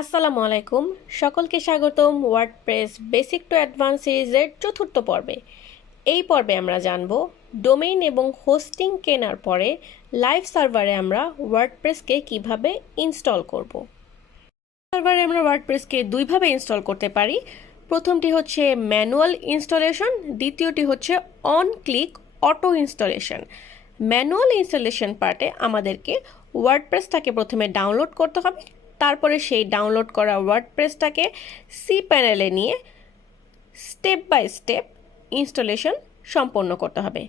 আসসালামু আলাইকুম, সকলকে স্বাগতম ওয়ার্ডপ্রেস বেসিক টু অ্যাডভান্স সিরিজের চতুর্থ পর্বে। এই পর্বে আমরা জানব ডোমেইন এবং হোস্টিং কেনার পরে লাইভ সার্ভারে আমরা ওয়ার্ডপ্রেসকে কিভাবে ইনস্টল করব। সার্ভারে আমরা ওয়ার্ডপ্রেসকে দুইভাবে ইনস্টল করতে পারি। প্রথমটি হচ্ছে ম্যানুয়াল ইনস্টলেশন, দ্বিতীয়টি হচ্ছে on click auto installation. Manual installation পার্টে আমাদেরকে ওয়ার্ডপ্রেসটাকে প্রথমে ডাউনলোড করতে হবে, তারপরে সেই ডাউনলোড করা ওয়ার্ডপ্রেসটাকে সি প্যানেলে নিয়ে স্টেপ বাই স্টেপ ইনস্টলেশন সম্পন্ন করতে হবে।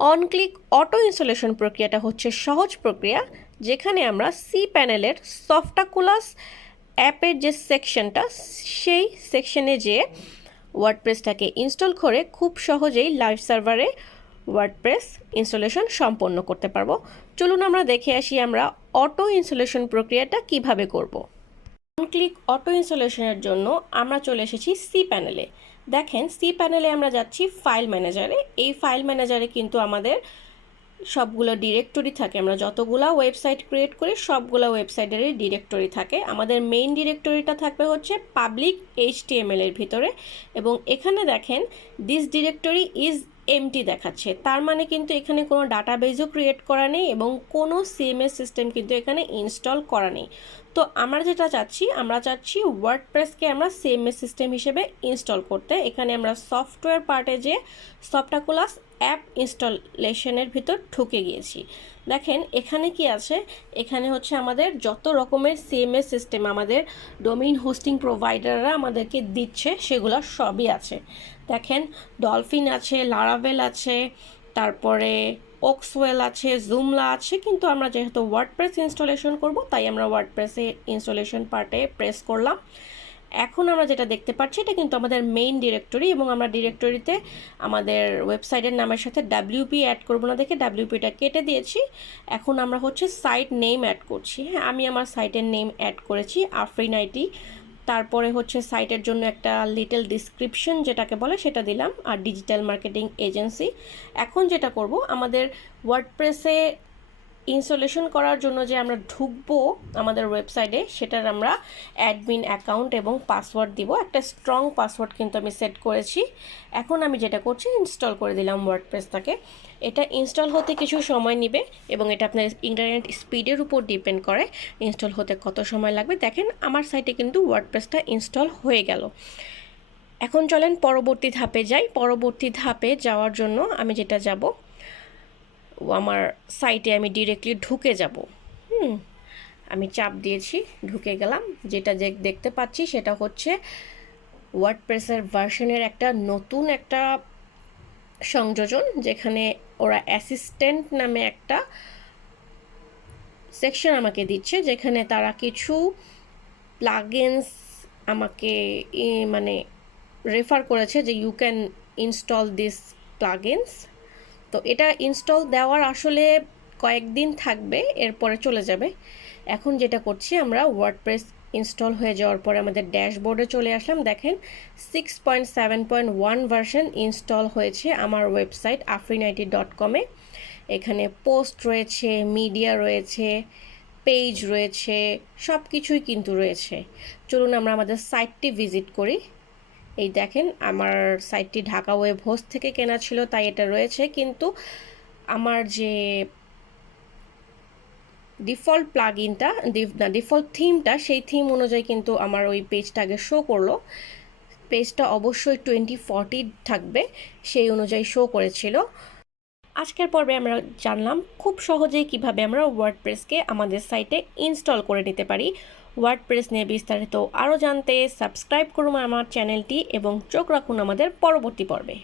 অন ক্লিক অটো ইনস্টলেশন প্রক্রিয়াটা হচ্ছে সহজ প্রক্রিয়া, যেখানে আমরা সি প্যানেলের সফটাকুলাস অ্যাপের যে সেকশনটা, সেই সেকশনে যেয়ে ওয়ার্ডপ্রেসটাকে ইনস্টল করে খুব সহজেই লাইভ সার্ভারে ওয়ার্ডপ্রেস ইনস্টলেশন সম্পন্ন করতে পারবো। চলুন আমরা দেখে আসি আমরা অটো ইনস্টলেশন প্রক্রিয়াটা কিভাবে করব। অন ক্লিক অটো ইনস্টলেশনের জন্য আমরা চলে এসেছি সি প্যানেলে। দেখেন, সি প্যানেলে আমরা যাচ্ছি ফাইল ম্যানেজারে। এই ফাইল ম্যানেজারে কিন্তু আমাদের সবগুলো ডিরেক্টরি থাকে। আমরা যতগুলো ওয়েবসাইট ক্রিয়েট করি সবগুলো ওয়েবসাইটেরই ডিরেক্টরি থাকে। আমাদের মেইন ডিরেক্টরিটা থাকবে হচ্ছে পাবলিক HTML এর ভিতরে, এবং এখানে দেখেন দিস ডিরেক্টরি ইজ এমটি দেখাচ্ছে। তার মানে কিন্তু এখানে কোনো ডাটাবেজও ক্রিয়েট করা নেই এবং কোনো CMS সিস্টেম কিন্তু এখানে ইনস্টল করা নেই। তো আমরা যেটা চাচ্ছি, আমরা চাচ্ছি ওয়ার্ডপ্রেসকে আমরা CMS সিস্টেম হিসেবে ইনস্টল করতে। এখানে আমরা সফটওয়্যার পার্টে যে সফটাকুলাস অ্যাপ ইনস্টলেশনের ভিতর ঢুকে গিয়েছি। দেখেন এখানে কি আছে, এখানে হচ্ছে আমাদের যত রকমের CMS সিস্টেম আমাদের ডোমেইন হোস্টিং প্রোভাইডাররা আমাদেরকে দিচ্ছে সেগুলো সবই আছে। দেখেন, ডলফিন আছে, লারাভেল আছে, তারপরে ওক্সওয়েল আছে, জুমলা আছে, কিন্তু আমরা যেহেতু ওয়ার্ডপ্রেস ইনস্টলেশন করব তাই আমরা ওয়ার্ডপ্রেসে ইনস্টলেশন পার্টে প্রেস করলাম। এখন আমরা যেটা দেখতে পাচ্ছি এটা কিন্তু আমাদের মেইন ডিরেক্টরি, এবং আমরা ডিরেক্টরিতে আমাদের ওয়েবসাইটের নামের সাথে WP অ্যাড করবো না দেখে WPটা কেটে দিয়েছি। এখন আমরা হচ্ছে সাইট নেম অ্যাড করছি। হ্যাঁ, আমি আমার সাইটের নেম অ্যাড করেছি আফরিন IT। তারপরে হচ্ছে সাইটের জন্য একটা লিটল ডিসক্রিপশন যেটাকে বলে সেটা দিলাম, আর ডিজিটাল মার্কেটিং এজেন্সি। এখন যেটা করব, আমাদের ওয়ার্ডপ্রেসে ইনস্টলেশন করার জন্য যে আমরা ঢুকবো আমাদের ওয়েবসাইটে, সেটার আমরা অ্যাডমিন অ্যাকাউন্ট এবং পাসওয়ার্ড দিব। একটা স্ট্রং পাসওয়ার্ড কিন্তু আমি সেট করেছি। এখন আমি যেটা করছি, ইনস্টল করে দিলাম ওয়ার্ডপ্রেসটাকে। এটা ইনস্টল হতে কিছু সময় নেবে এবং এটা আপনার ইন্টারনেট স্পিডের উপর ডিপেন্ড করে ইনস্টল হতে কত সময় লাগবে। দেখেন আমার সাইটে কিন্তু ওয়ার্ডপ্রেসটা ইনস্টল হয়ে গেল। এখন চলেন পরবর্তী ধাপে যাই। পরবর্তী ধাপে যাওয়ার জন্য আমি যেটা যাব, আমার সাইটে আমি ডিরেক্টলি ঢুকে যাব। আমি চাপ দিয়েছি, ঢুকে গেলাম। যেটা দেখতে পাচ্ছি সেটা হচ্ছে ওয়ার্ডপ্রেসের ভার্সনের একটা নতুন একটা সংযোজন, যেখানে ওরা অ্যাসিস্ট্যান্ট নামে একটা সেকশন আমাকে দিচ্ছে, যেখানে তারা কিছু প্লাগইনস আমাকে মানে রেফার করেছে যে you can install this plugins. তো এটা ইনস্টল দেওয়ার আসলে কয়েকদিন থাকবে, এরপরে চলে যাবে। এখন যেটা করছি, আমরা ওয়ার্ডপ্রেস ইনস্টল হয়ে যাওয়ার পরে আমাদের ড্যাশবোর্ডে চলে আসলাম। দেখেন 6.7.1 ভার্সন ইনস্টল হয়েছে আমার ওয়েবসাইট afrinit.com-এ। এখানে পোস্ট রয়েছে, মিডিয়া রয়েছে, পেজ রয়েছে, সব কিছুই কিন্তু রয়েছে। চলুন আমরা আমাদের সাইটটি ভিজিট করি। এই দেখেন, আমার সাইটটি ঢাকা ওয়েব হোস্ট থেকে কেনা ছিল তাই এটা রয়েছে, কিন্তু আমার যে ডিফল্ট প্লাগইনটা, ডিফল্ট থিমটা, সেই থিম অনুযায়ী কিন্তু আমার ওই পেজটা আগে শো করলো। পেজটা অবশ্যই 2040 থাকবে, সেই অনুযায়ী শো করেছিল। আজকের পর্বে আমরা জানলাম খুব সহজেই কিভাবে আমরা ওয়ার্ডপ্রেসকে আমাদের সাইটে ইনস্টল করে নিতে পারি। ওয়ার্ডপ্রেস নিয়ে বিস্তারিত আরও জানতে সাবস্ক্রাইব করুন আমার চ্যানেলটি এবং চোখ রাখুন আমাদের পরবর্তী পর্বে।